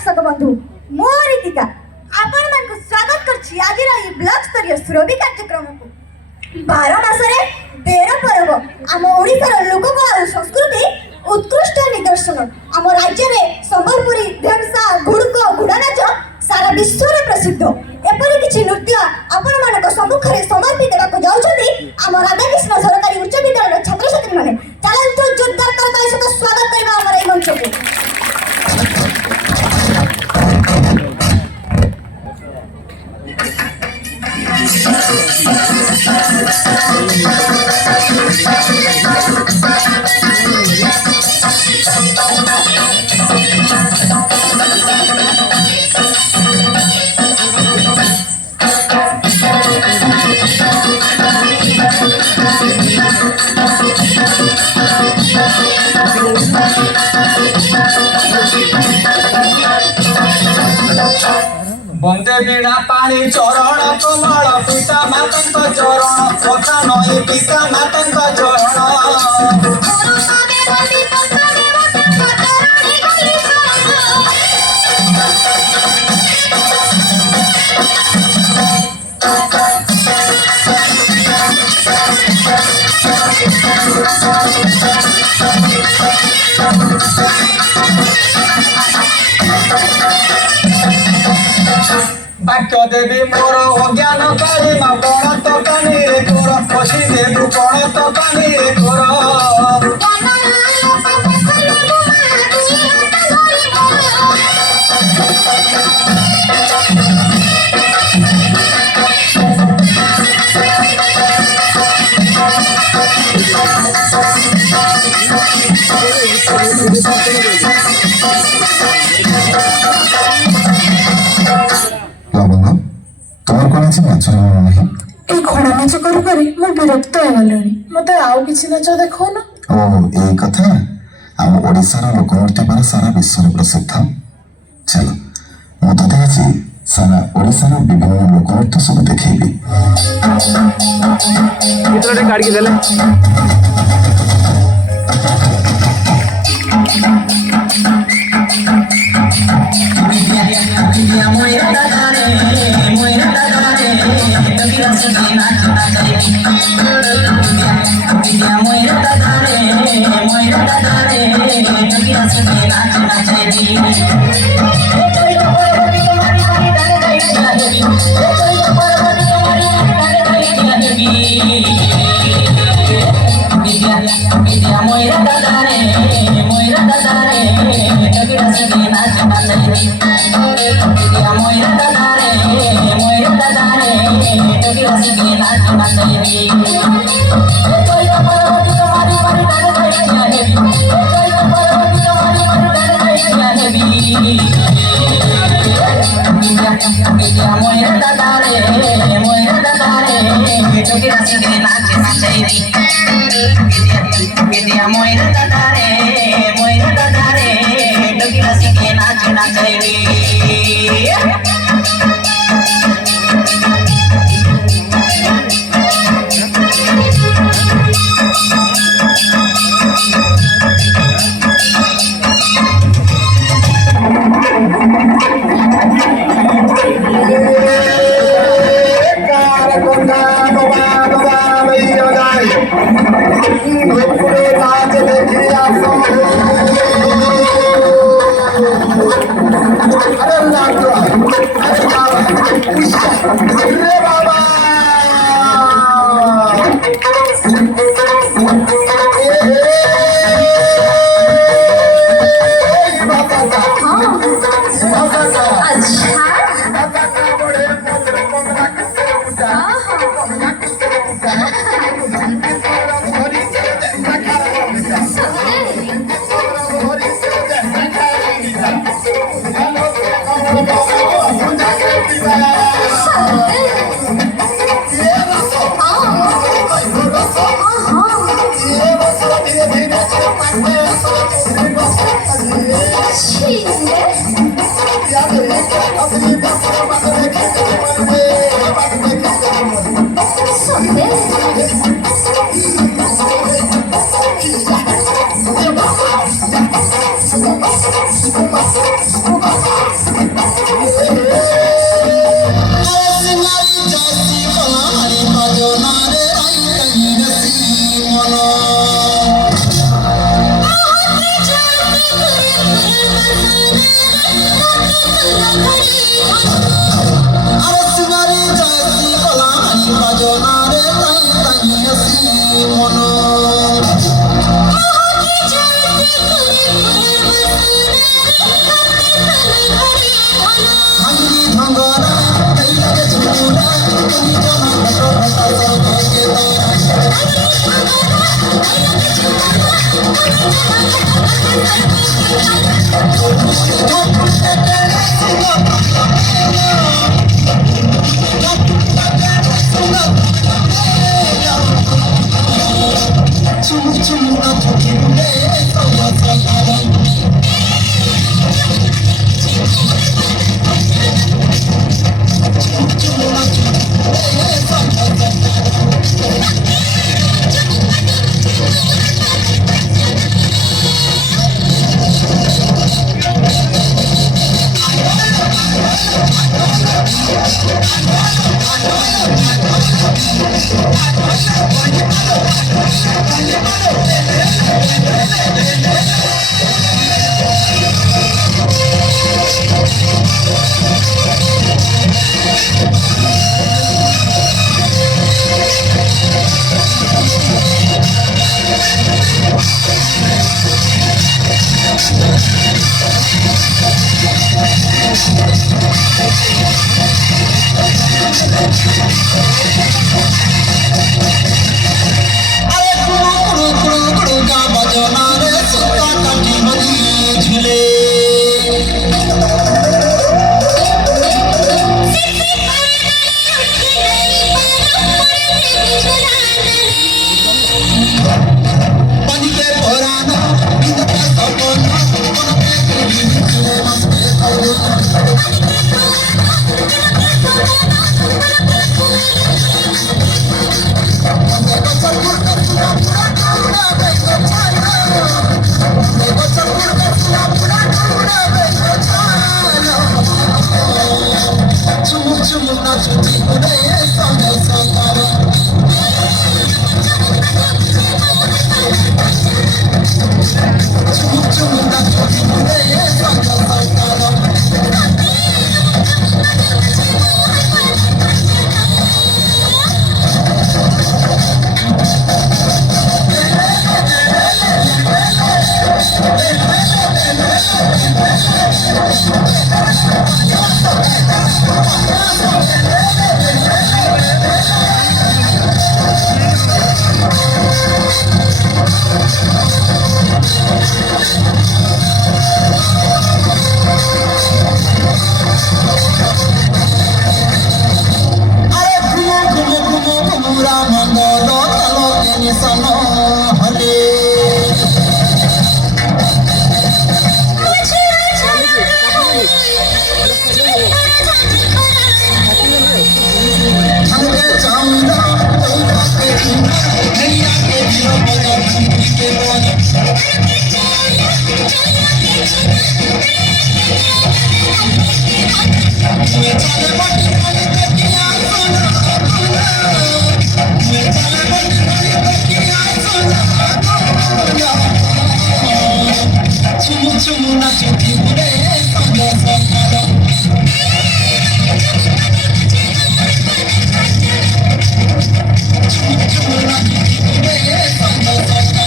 दर्शक बंधु मोर रीतिका आपण मानकु स्वागत करछि आज ई ब्लॉक स्तरीय सुरभि कार्यक्रम को 12 मासरे 13 पर्व आम ओडिसार लोककला और संस्कृति उत्कृष्ट निदर्शन आम राज्य रे संबलपुरी ढेमसा गुड़को गुड़ा नाच सारा विश्व रे प्रसिद्ध एपरि किछि नृत्य आपण मानक सम्मुख रे समर्पित देबा को जाउछथि आम राधाकृष्ण सरकारी उच्च विद्यालय छात्र छात्री माने चलंतु जोरदार करताली सहित स्वागत करबा हमर एई मंच को। बंदे बिना पानी चरण कमल पिता मातंक चरण कथा नई पिता मातंक चरण बाक्य देवी मोर अज्ञान काली मा गणत कानी रे तोर पशी देबु गणत कानी रे तोर घोड़ा नाच करू करी मैं विरक्त हो गलनी मते आउ किछि नाच देखो ना। ओ ए कथा आम ओडिसा रो लोक नृत्य पर सारा विश्व रे प्रसिद्ध। चलो मु तते आज सारा ओडिसा रो विभिन्न लोक नृत्य सब देखैबी। इतने गाड़ी के देले अरे আরে কুড়ু কুড়ু কুড়ু কুড়ু গা বাজনা রে সুতা কাটি হরি ঝুলে পানিতে ভরানো বিন্দুতে সপন চুমুক চুমুক নাচুতি করে সঙ্গে সঙ্গে চুমুক চুমুক নাচুতি করে সঙ্গে সঙ্গে আরে ঘুমো ঘুমো ঘুমো ঘুমুরা মঙ্গল চলো টেনশন হলে আমাকে চামড়া ওই পাকে কিনা হেইয়া কে দিও বলো কে বলো চলে বটি বটি দেখিয়া সোনা চলে বটি বটি দেখিয়া সোনা চুমু চুমু নাচুতি করে সঙ্গে সঙ্গে চুমু চুমু নাচুতি করে সঙ্গে সঙ্গে